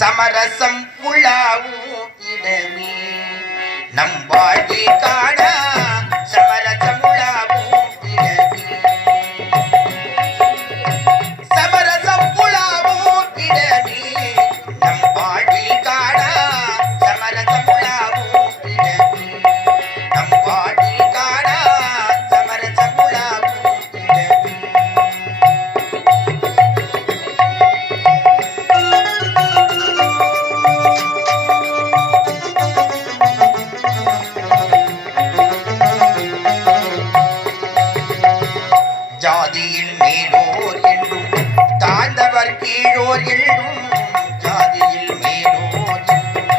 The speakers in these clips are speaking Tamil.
சமரசம் உலாவும் இடமே நம் வாழ்க்கை காண சமரசம் உலாவும் இடமே சமரசம் உலாவும் இடமே நம் வாழ்க்கை காண சமரசம் உலாவும் இடமே நம் வாழ்க்கை காண சமரசம் உலாவும் இடமே ஜாதியில் மேலோர் என்றும் தாழ்ந்தவர் கீழோர் என்றும் ஜாதியில் மேலோர் என்றும்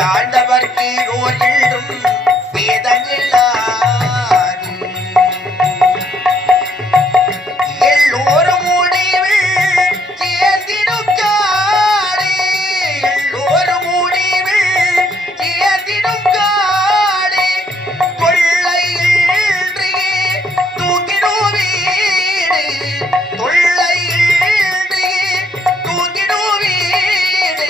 தாழ்ந்தவர் கீழோர் என்றும் வேதமில்லாது எல்லோரும் முடிவில் சேர்ந்திடும் காடே எல்லோரும் முடிவில் சேர்ந்திடும் காடே கொள்ளையின்றி தூங்கிடுவே தொல்லையின்றி தூங்கிடுவீடு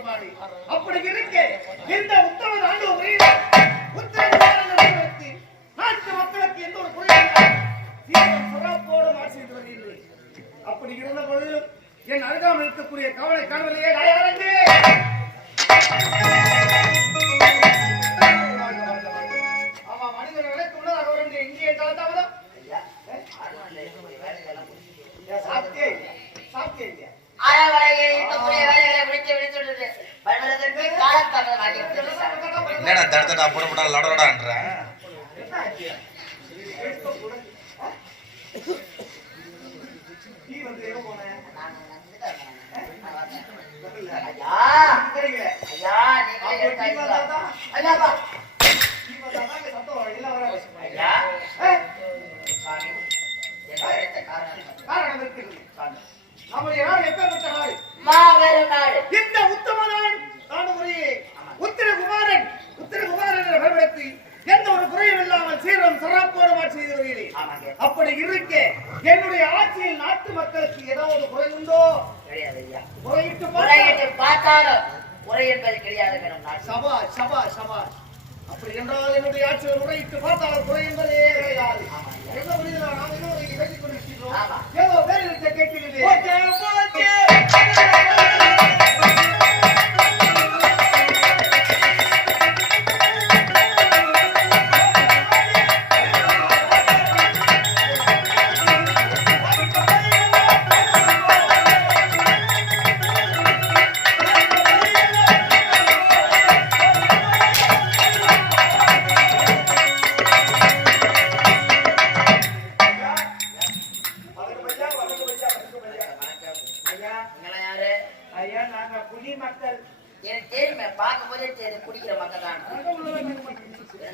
பெருமாளி. அப்படி இருக்க இந்த உத்தம ஆண்டு உத்தரவாதத்தை நாட்டு மக்களுக்கு எந்த ஒரு சிறப்போடு ஆட்சி செய்து வருகிறேன். அப்படி இருந்த பொழுது என் அருகாமல் இருக்கக்கூடிய கவலை காணலையே தயாரங்கே ஆமா மனிதர்களுக்கு முன்னதாக ஒரு இந்திய கலந்தாவதா சாப்பிட்டே சாப்பிட்டே இல்லையா என்னடா தடுத்தடா போடப்படா லடலடான்ற நம்முடைய நாடு எப்பேற்பட்ட நாடு? இந்த உத்தம நாடு முறையே உத்தரகுமாரன் என்ற பெருமிடத்தை எந்த ஒரு குறையும் இல்லாமல் சீரம் சிறப்போடு ஆட்சி செய்து வருகிறேன். அப்படி இருக்க என்னுடைய ஆட்சியில் நாட்டு மக்களுக்கு ஏதாவது குறை உண்டோ? குறையிட்டு பார்த்தாலும் குறை என்பது கிடையாது. சபா சபா சபா அப்படி என்றால் என்னுடைய ஆட்சியில் உரையிட்டு பார்த்தாலும் குறை என்பதே கிடையாது. என்ன புரியுதா? நாம் இன்னொரு பேசிக் கொண்டிருக்கிறோம். ஏதோ பேரிடத்தை கேட்கிறீர்கள். குடிக்கிற மக்கள் தான்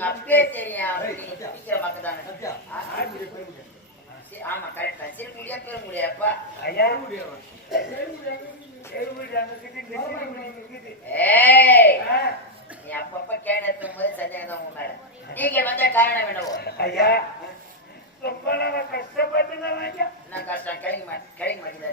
அப்பே தெரியும் குடிக்கிற மக்கள் தானே. ஆமா கரெக்டா. சரி முடியா பேர் முடியாப்பா. நீ அப்பப்ப கேட்டும் போது சந்தேகம் உன்னால நீங்க வந்த காரணம் என்னவோ? ஐயா ரொம்ப கஷ்டப்பட்டுதான் என்ன கஷ்டம்? கிடைக்க மாட்டேங்குது.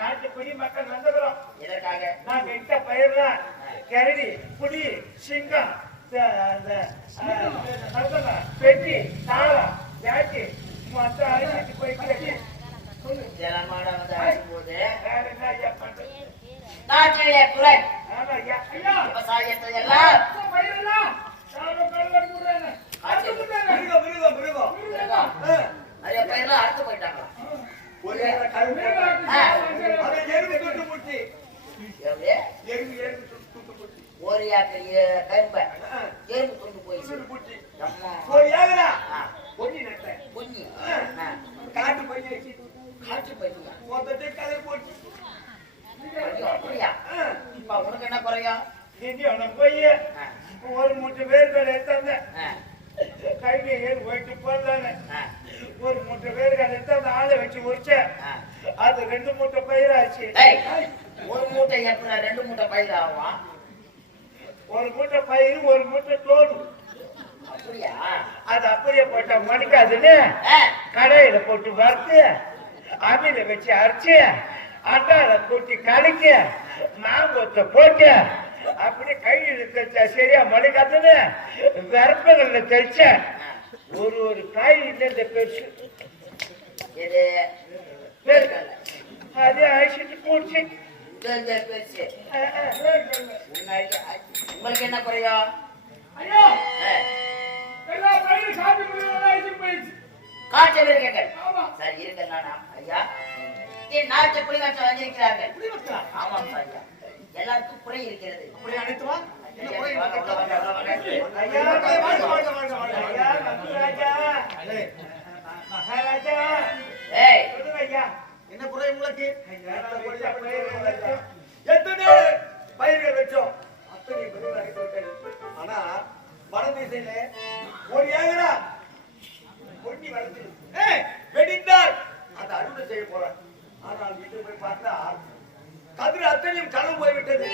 நாட்டு குடிமக்கள் வந்துக்கிறோம். இதற்காக நாங்க இட்ட பயிர் தான் கரடி, புலி, சிங்கம், பெட்டி, தாளம், ஜாக்கி மொத்த அழைச்சிட்டு போயிட்டு ஜலமாட வந்து அழைக்கும்போது வேற என்ன ஐயா பண்றது? நாட்டிலே குறை ஐயா விவசாயத்தை எல்லாம் பயிரெல்லாம் நிறைய பயிரெல்லாம் அறுத்து போயிட்டாங்களா? ஒரு ஏக்கர் கரும்பை எறும்பு கொண்டு போயிடுச்சு. புண்ணி காட்டு பையன் காற்று பண்ணியா? மொத்தத்தை கலர் போட்டு அப்படியா? இப்ப உனக்கு என்ன குறையா? போய் ஒரு மூட்டை வேர்கள் எடுத்தாங்க. கையில ஏறி போயிட்டு போதானே ஒரு மூட்டை வேர்கள் எடுத்து அந்த ஆளை வச்சு உரிச்சேன். அது 2 மூட்டை பயிராச்சு. ஒரு மூட்டை எப்படி 2 மூட்டை பயிர் ஆகும்? ஒரு மூட்டை பயிர் ஒரு மூட்டை தோடு. அப்படியா? அது அப்படியே போட்டா மணிக்காதுன்னு கடையில போட்டு வறுத்து அமில வச்சு அரைச்சு அண்டால கூட்டி கலக்கி மாங்கொத்தை போட்டு அப்படியே கையில தெளிச்சா சரியா மணிக்காதுன்னு விரப்பங்கள்ல தெளிச்ச ஒரு காய் இந்த பெருசு அதே அழிச்சிட்டு போச்சு. உங்களுக்கு என்ன குறையா? காற்று வீரர்கள் சார் இருக்க நானா ஐயா? நாட்டு குடிமக்கள் வந்திருக்கிறார்கள். ஆமாம் சார் ஐயா. எல்லாருக்கும் குறை இருக்கிறது. என்ன குறை உங்களுக்கு? எத்தனை பயிர்கள் வச்சோம் அத்தனை பயிர்கள். ஆனா வடதிசையில ஒரு ஏகரா கொட்டி வளர்த்து வெடித்தால் அதை அறுவடை செய்ய போறார். ஆனால் வீட்டுக்கு போய் பார்த்தா கதிர அத்தனையும் கனவு போய்விட்டது.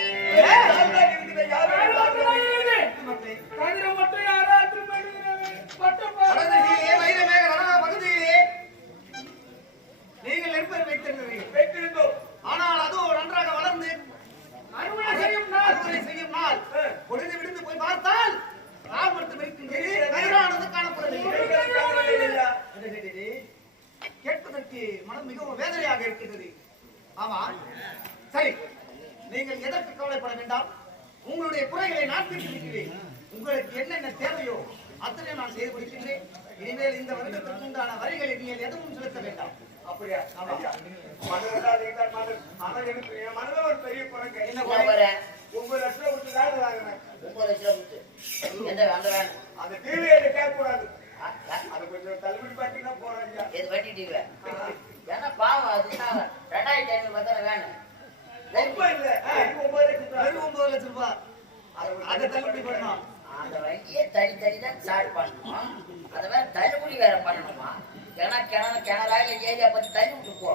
நீங்கள் நெருப்பை வைத்திருந்தோம். ஆனால் அதோ நன்றாக வளர்ந்து அறுவடை செய்யும் நாள் பொழுது விடுந்து போய் பார்த்தால் நாள் மட்டும் இருக்கின்றது, கதிரானது காணப்படவில்லை. கேட்பதற்கு மனம் மிகவும் வேதனையாக இருக்கின்றது. ஆமா, சரி, நீங்கள் எதற்கு கவலைப்பட வேண்டாம். உங்களுடைய குறைகளை நான் தீர்த்திருக்கிறேன். உங்களுக்கு என்னென்ன தேவையோ அத்தனை நான் செய்து கொடுக்கின்றேன். இனிமேல் இந்த வருடத்திற்கு உண்டான வரிகளை நீங்கள் எதுவும் செலுத்த வேண்டாம். அப்படியா? ஆமா. மனதில் ஒரு பெரிய குறைங்க. என்ன குறை? 9 லட்சம் கொடுத்து தான் வாங்கினேன். 9 லட்சம் கொடுத்து எந்த அந்த வேணும்? அந்த டிவியை கேட்க கூடாது. அது கொஞ்சம் தள்ளுபடி பாத்தீங்கன்னா போறாங்க. எது வட்டி டிவி? ஏன்னா பாவம் அது 2500 பத்தான வேணும். ரொம்ப இல்ல, 9 லட்சம் ரூபாய். அதை தள்ளுபடி பண்ணணும். அந்த வங்கியே தனி தான் ஸ்டார்ட் பண்ணணும். அதை வேற தள்ளுபடி வேற பண்ணணுமா? கிணறாக ஏரியா பத்தி தள்ளி விட்டு போ.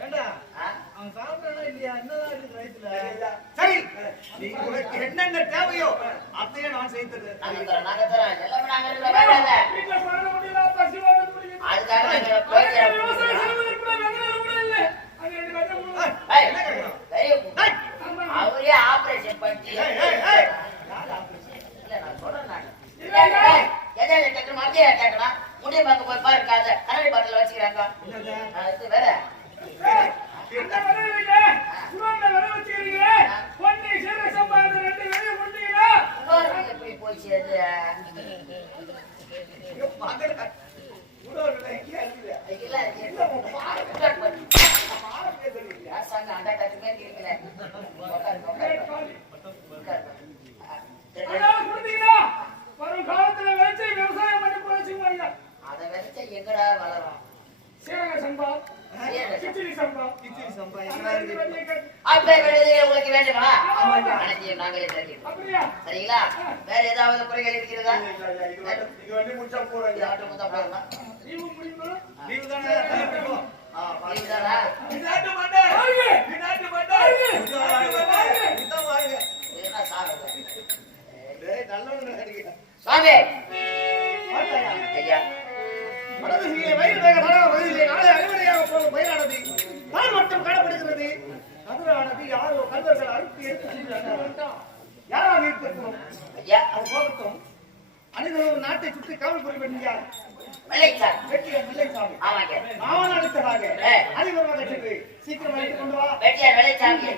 அவன் சாப்பிடணும் இல்லையா? என்னதான் இருக்கு வயிற்றுல? சரி, நீ உனக்கு என்னென்ன தேவையோ அதையே நான் செய்தது. நாங்க தரோம் எல்லாமே நாங்க இருக்கிற வேண்டாங்க. அதுக்காக நாங்க அவரே ஆபரேஷன் பண்ணி முடிய பார்க்க போய் பாருக்காத கண்ணாடி பாட்டில் வச்சுக்கிறாங்க. இது வேற எப்படி போய் சேருது? அந்த டச்சுமே இருக்கிறேன். வரும் காலத்துல விளைச்சி விவசாயம் பண்ணி போச்சு. அதை விளைச்சா எங்கடா வளரும்? சீரக சம்பா, கிச்சிலி சம்பா உங்களுக்கு வேண்டுமா? அனைத்தையும் நாங்களே தருகிறோம். அப்படியா? சரிங்களா? வேற ஏதாவது குறைகள் இருக்கிறதா? இது வந்து முடிச்சா போறோம். லீவு முடியுமா? லீவு தானே? லீவுதானா? விநாட்டு மண்டே, விநாட்டு மண்டே, இதான் வாங்க. என்ன சாகுது? டேய் நல்லவங்க கிடைக்குது. சாமி மாட்டாயா? ஐயா மனதிலே வயல் வேக தர வயலிலே நாளை அறுவடையாக போகும் பயிரானது தான் மட்டும் காணப்படுகிறது. கதிரானது யாரோ கல்வர்கள் அறுத்து எடுத்து யாராக இருக்கட்டும் ஐயா அது போகட்டும். அனைவரும் நாட்டை சுற்றி காவல் புரிய வேண்டியார் வெள்ளைச்சாமி. வெட்டியார் வெள்ளைச்சாமி. ஆமாங்க. நான் அழைத்ததாக அனைவரும் சென்று சீக்கிரம் அழைத்துக் கொண்டு வா. வெட்டியார் வெள்ளைச்சாமி.